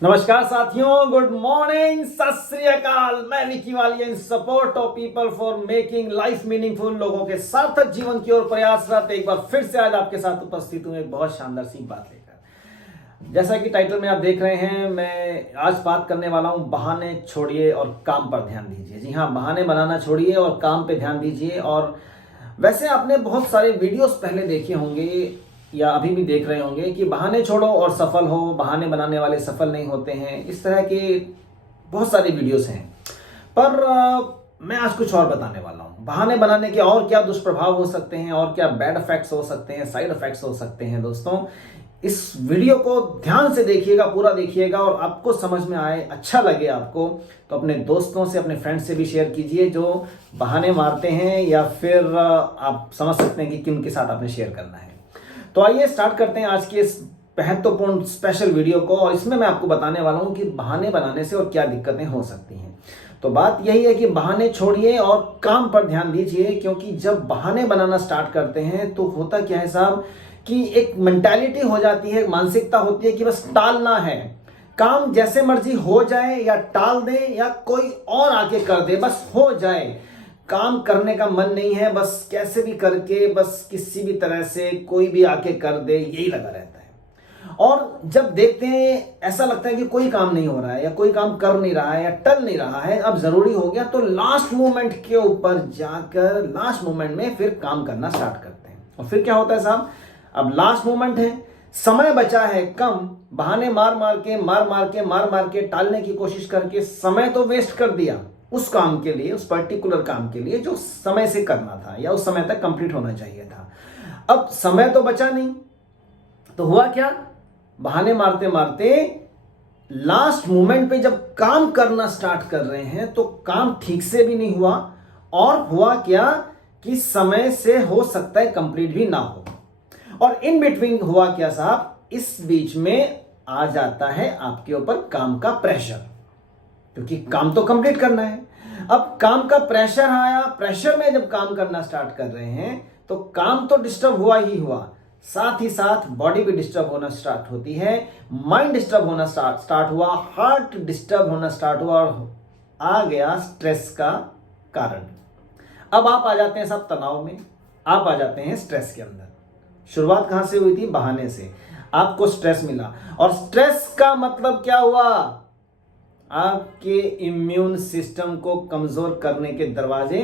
नमस्कार साथियों, good morning, सत श्री अकाल। मैं विकी वालिया इन support of people for making life meaningful. लोगों के सार्थक जीवन की ओर प्रयासरत एक बार फिर से आज आपके साथ उपस्थित हूं एक बहुत शानदार सी बात लेकर। जैसा कि टाइटल में आप देख रहे हैं, मैं आज बात करने वाला हूं बहाने छोड़िए और काम पर ध्यान दीजिए। जी हाँ, बहाने बनाना छोड़िए और काम पे ध्यान दीजिए। और वैसे आपने बहुत सारे वीडियोस पहले देखे होंगे या अभी भी देख रहे होंगे कि बहाने छोड़ो और सफल हो, बहाने बनाने वाले सफल नहीं होते हैं, इस तरह के बहुत सारे वीडियोस हैं। पर मैं आज कुछ और बताने वाला हूं। बहाने बनाने के और क्या दुष्प्रभाव हो सकते हैं और क्या बैड इफेक्ट्स हो सकते हैं, साइड इफेक्ट्स हो सकते हैं। दोस्तों, इस वीडियो को ध्यान से देखिएगा, पूरा देखिएगा और आपको समझ में आए, अच्छा लगे आपको तो अपने दोस्तों से, अपने फ्रेंड्स से भी शेयर कीजिए जो बहाने मारते हैं, या फिर आप समझ सकते हैं कि किन के साथ आपने शेयर करना है। तो आइए स्टार्ट करते हैं आज के इस महत्वपूर्ण स्पेशल वीडियो को। और इसमें मैं आपको बताने वाला हूं कि बहाने बनाने से और क्या दिक्कतें हो सकती हैं। तो बात यही है कि बहाने छोड़िए और काम पर ध्यान दीजिए, क्योंकि जब बहाने बनाना स्टार्ट करते हैं तो होता क्या है साहब कि एक मेंटालिटी हो जाती है, मानसिकता होती है कि बस टालना है, काम जैसे मर्जी हो जाए या टाल दे या कोई और आके कर दे, बस हो जाए। काम करने का मन नहीं है, बस कैसे भी करके, बस किसी भी तरह से कोई भी आके कर दे, यही लगा रहता है। और जब देखते हैं ऐसा लगता है कि कोई काम नहीं हो रहा है या कोई काम कर नहीं रहा है या टल नहीं रहा है, अब जरूरी हो गया, तो लास्ट मोमेंट के ऊपर जाकर लास्ट मोमेंट में फिर काम करना स्टार्ट करते हैं। और फिर क्या होता है साहब, अब लास्ट मोमेंट है, समय बचा है कम, बहाने मार मार के टालने की कोशिश करके समय तो वेस्ट कर दिया उस काम के लिए, उस पर्टिकुलर काम के लिए जो समय से करना था या उस समय तक कंप्लीट होना चाहिए था। अब समय तो बचा नहीं, तो हुआ क्या, बहाने मारते मारते लास्ट मोमेंट पे जब काम करना स्टार्ट कर रहे हैं तो काम ठीक से भी नहीं हुआ, और हुआ क्या कि समय से हो सकता है कंप्लीट भी ना हो। और इन बिटवीन हुआ क्या साहब, इस बीच में आ जाता है आपके ऊपर काम का प्रेशर, क्योंकि काम तो कंप्लीट करना है। अब काम का प्रेशर आया, प्रेशर में जब काम करना स्टार्ट कर रहे हैं तो काम तो डिस्टर्ब हुआ ही हुआ, साथ ही साथ बॉडी भी डिस्टर्ब होना स्टार्ट होती है, माइंड डिस्टर्ब होना स्टार्ट हुआ, हार्ट डिस्टर्ब होना स्टार्ट हुआ, और आ गया स्ट्रेस का कारण। अब आप आ जाते हैं सब तनाव में, आप आ जाते हैं स्ट्रेस के अंदर। शुरुआत कहां से हुई थी, बहाने से। आपको स्ट्रेस मिला, और स्ट्रेस का मतलब क्या हुआ, आपके इम्यून सिस्टम को कमजोर करने के दरवाजे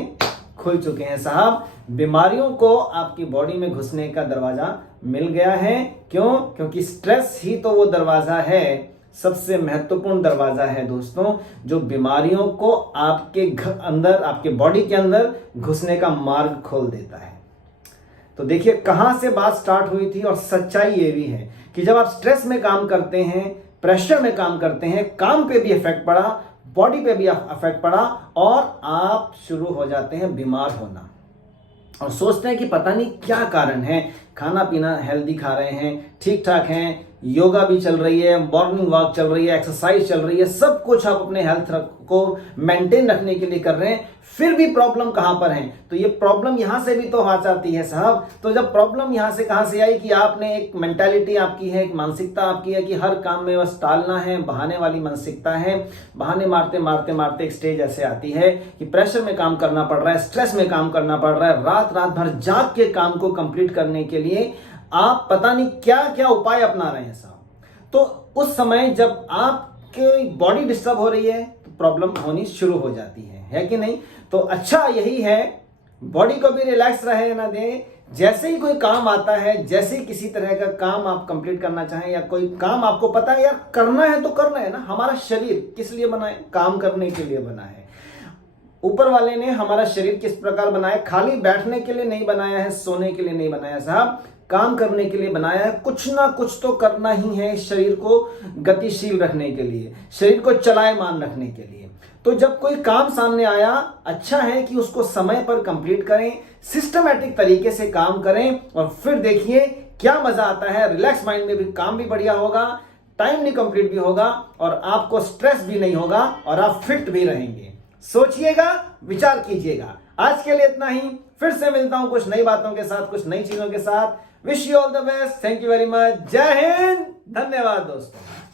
खुल चुके हैं साहब। बीमारियों को आपकी बॉडी में घुसने का दरवाजा मिल गया है। क्यों? क्योंकि स्ट्रेस ही तो वो दरवाजा है, सबसे महत्वपूर्ण दरवाजा है दोस्तों, जो बीमारियों को आपके अंदर, आपके बॉडी के अंदर घुसने का मार्ग खोल देता है। तो देखिए कहां से बात स्टार्ट हुई थी, और सच्चाई ये भी है कि जब आप स्ट्रेस में काम करते हैं, प्रेशर में काम करते हैं, काम पे भी इफेक्ट पड़ा, बॉडी पे भी इफेक्ट पड़ा, और आप शुरू हो जाते हैं बीमार होना। और सोचते हैं कि पता नहीं क्या कारण है, खाना पीना हेल्दी खा रहे हैं, ठीक ठाक हैं, योगा भी चल रही है, मॉर्निंग वॉक चल रही है, एक्सरसाइज चल रही है, सब कुछ आप अपने हेल्थ को मेंटेन रखने के लिए कर रहे हैं, फिर भी प्रॉब्लम कहां पर है। तो ये प्रॉब्लम यहां से भी तो आ जाती है साहब। तो जब प्रॉब्लम यहां से कहां से आई कि आपने एक मेंटालिटी आपकी है, एक मानसिकता आपकी है कि हर काम में बस टालना है, बहाने वाली मानसिकता है। बहाने मारते मारते मारते एक स्टेज ऐसे आती है कि प्रेशर में काम करना पड़ रहा है, स्ट्रेस में काम करना पड़ रहा है, रात भर जाग के काम को कंप्लीट करने के लिए आप पता नहीं क्या क्या उपाय अपना रहे हैं साहब। तो उस समय जब आपकी बॉडी डिस्टर्ब हो रही है तो प्रॉब्लम होनी शुरू हो जाती है कि नहीं। तो अच्छा यही है, बॉडी को भी रिलैक्स रहे ना दे। जैसे ही कोई काम आता है, जैसे ही किसी तरह का काम आप कंप्लीट करना चाहें, या कोई काम आपको पता है यार करना है तो करना है ना। हमारा शरीर किस लिए बना है, काम करने के लिए बना है। ऊपर वाले ने हमारा शरीर किस प्रकार बनाया, खाली बैठने के लिए नहीं बनाया है, सोने के लिए नहीं बनाया साहब, काम करने के लिए बनाया है। कुछ ना कुछ तो करना ही है शरीर को गतिशील रखने के लिए, शरीर को चलायमान रखने के लिए। तो जब कोई काम सामने आया, अच्छा है कि उसको समय पर कंप्लीट करें, सिस्टमैटिक तरीके से काम करें, और फिर देखिए क्या मजा आता है। रिलैक्स माइंड में भी काम भी बढ़िया होगा, टाइमली कंप्लीट भी होगा, और आपको स्ट्रेस भी नहीं होगा, और आप फिट भी रहेंगे। सोचिएगा, विचार कीजिएगा। आज के लिए इतना ही, फिर से मिलता हूं कुछ नई बातों के साथ, कुछ नई चीजों के साथ। Wish you all the best, thank you very much, जय हिंद, धन्यवाद दोस्तों।